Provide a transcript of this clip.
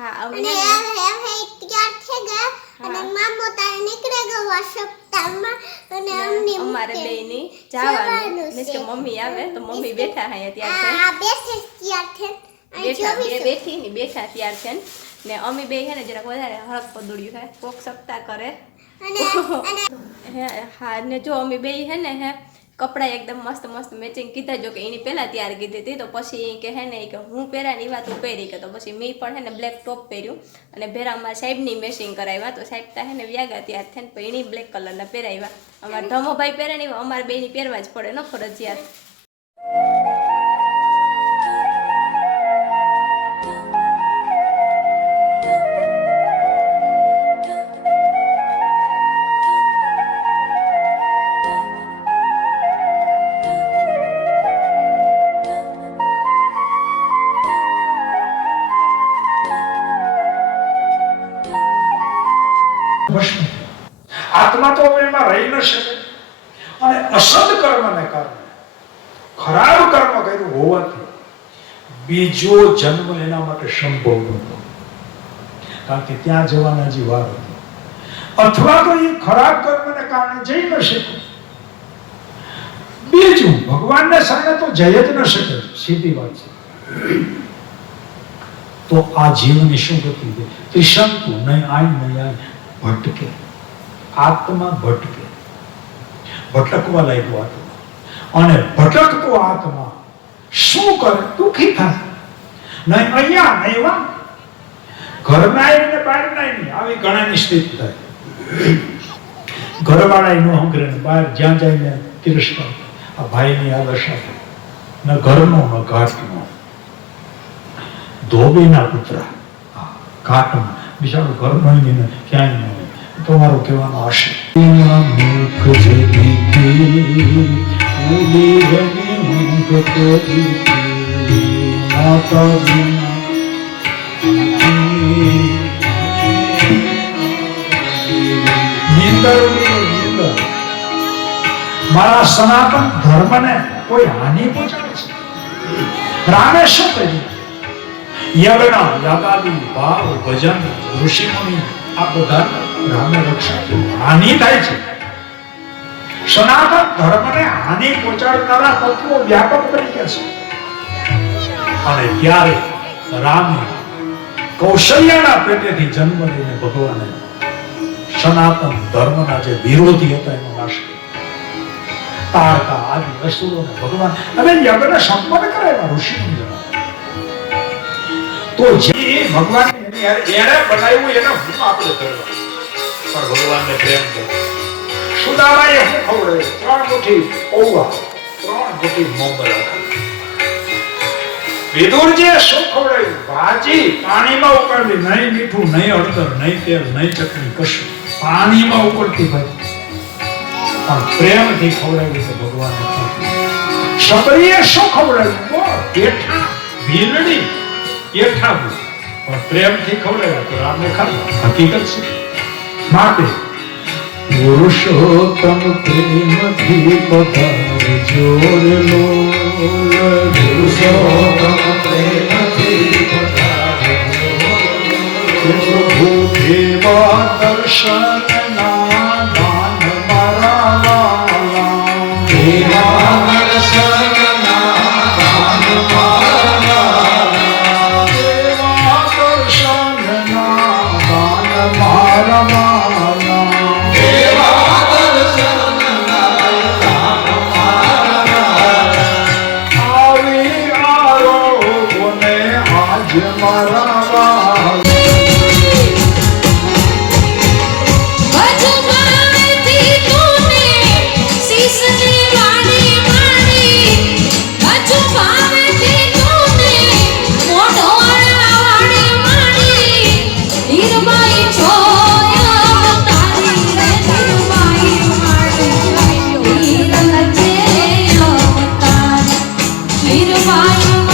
હા અને હવે તૈયાર થઈ ગયા અને મામો તારે નીકળે ગયો સપ્તાહમાં અને અમને અમારે બેની જવાનું મીન્સ કે મમ્મી આવે તો મમ્મી બેઠા હે અત્યારે આ બેઠે તૈયાર છે બેઠા તૈયાર છે ને અમે બે છે ને જરાક વધારે હળક પદુડ્યું હે કોક સપ્તાહ કરે હા ને જો અમે બે હે ને હે કપડા એકદમ મસ્ત મસ્ત મેચિંગ કીધા જો કે એની પહેલા તૈયાર કીધી હતી તો પછી કે હે ને કે હું પહેરાની વાત હું પહેરી કે તો પછી મેં પણ હે ને બ્લેક ટોપ પહેર્યું અને ભેરામાં સાહેબની મેચિંગ કરાવ્યા તો સાહેબ તા હે ને વ્યાગા તૈયાર થઈને પછી એની બ્લેક કલરના પહેરાવ્યા અમારા ધમોભાઈ પહેરે ને અમારે બેની પહેરવા જ પડે ને ફરજિયાત આત્મા તો એમાં રહી ન શકે અને અસદ કર્મને કારણે ખરાબ કર્મ કર્યું હોવાથી બીજો જન્મ એના માટે સંભવ નહોતો કારણ કે ત્યાં જવાના જે વાર હતી અથવા તો એ ખરાબ કર્મને કારણે જઈ ન શકે બીજું ભગવાનને સામે તો જઈ જ ન શકે સીધી વાત છે તો આ જીવની શું ગતિ છે ત્રિશંકુ નહીં આય નહીં આય ભટકે આત્મા ભટકે ભટકવા લાગ્યો આત્મા અને ભટકતો આત્મા શું કરે દુઃખી થાય નહીં અહીંયા નહીં વા ઘરના આવીને બહાર નહીં આવી ઘણાની સ્થિતિ થાય ઘરવાળા નો હંગરે બહાર જ્યાં જઈને તિરસ્કાર આ ભાઈની આ દશા ન ઘરનો ન ઘાટનો ધોબીના પુત્ર ઘાટમાં બિચારો ઘરનો નહીં ક્યાંય ન હોય તમારો કહેવાનો આશય મુખ જગી ઉડી ગની મુખ કોદી માતાજી મારા સનાતન ધર્મને કોઈ હાનિ પહોંચાડે છે રામે શું કર્યું યજ્ઞ યાગાદી ભાવ ભજન ઋષિમુનિ આ બધા રામે રક્ષા હાનિ થાય છે સનાતન ધર્મને હાનિ પહોંચાડનારા તત્વો વ્યાપક તરીકે છે અને ત્યારે રામે કૌશલ્યના પેટેથી જન્મ લઈને ભગવાને સનાતન ધર્મના જે વિરોધી હતા એનો નાશ કર્યો તારકા આદિ અસુરોને ભગવાન અને યજ્ઞ સંપન્ન કરાવ્યા ઋષિમુનિ તો જે ભગવાન એને બનાવ્યું એને હું આપણે કરવા પણ ભગવાનને પ્રેમ કરો સુદામાએ હું ખવડાવ્યું 3 મુઠ્ઠી પૌવા 3 મુઠ્ઠી મોંગરા વિદુરજીએ શું ખવડાવ્યું ભાજી પાણીમાં ઉકળવી નહીં મીઠું નહીં હળદર નહીં તેલ નહીં ચટણી કશું પાણીમાં ઉકળતી ભાજી પણ પ્રેમથી ખવડાવ્યું છે ભગવાનને શબરીએ શું ખવડાવ્યું પેઠા ભીલડી એઠા પણ પ્રેમથી ખવડાવ્યા તો રામને ખાધા હકીકત છે માટે પુરુષોત્તમ પ્રેમથી પધારજો રે લોલ પુરુષોત્તમ પ્રેમથી પધારજો પ્રભુ દેવા દર્શન ના દાન મારા વાલા દેવા દર્શન ના દાન મારા દેવા દર્શન ના દાન મારા Bye.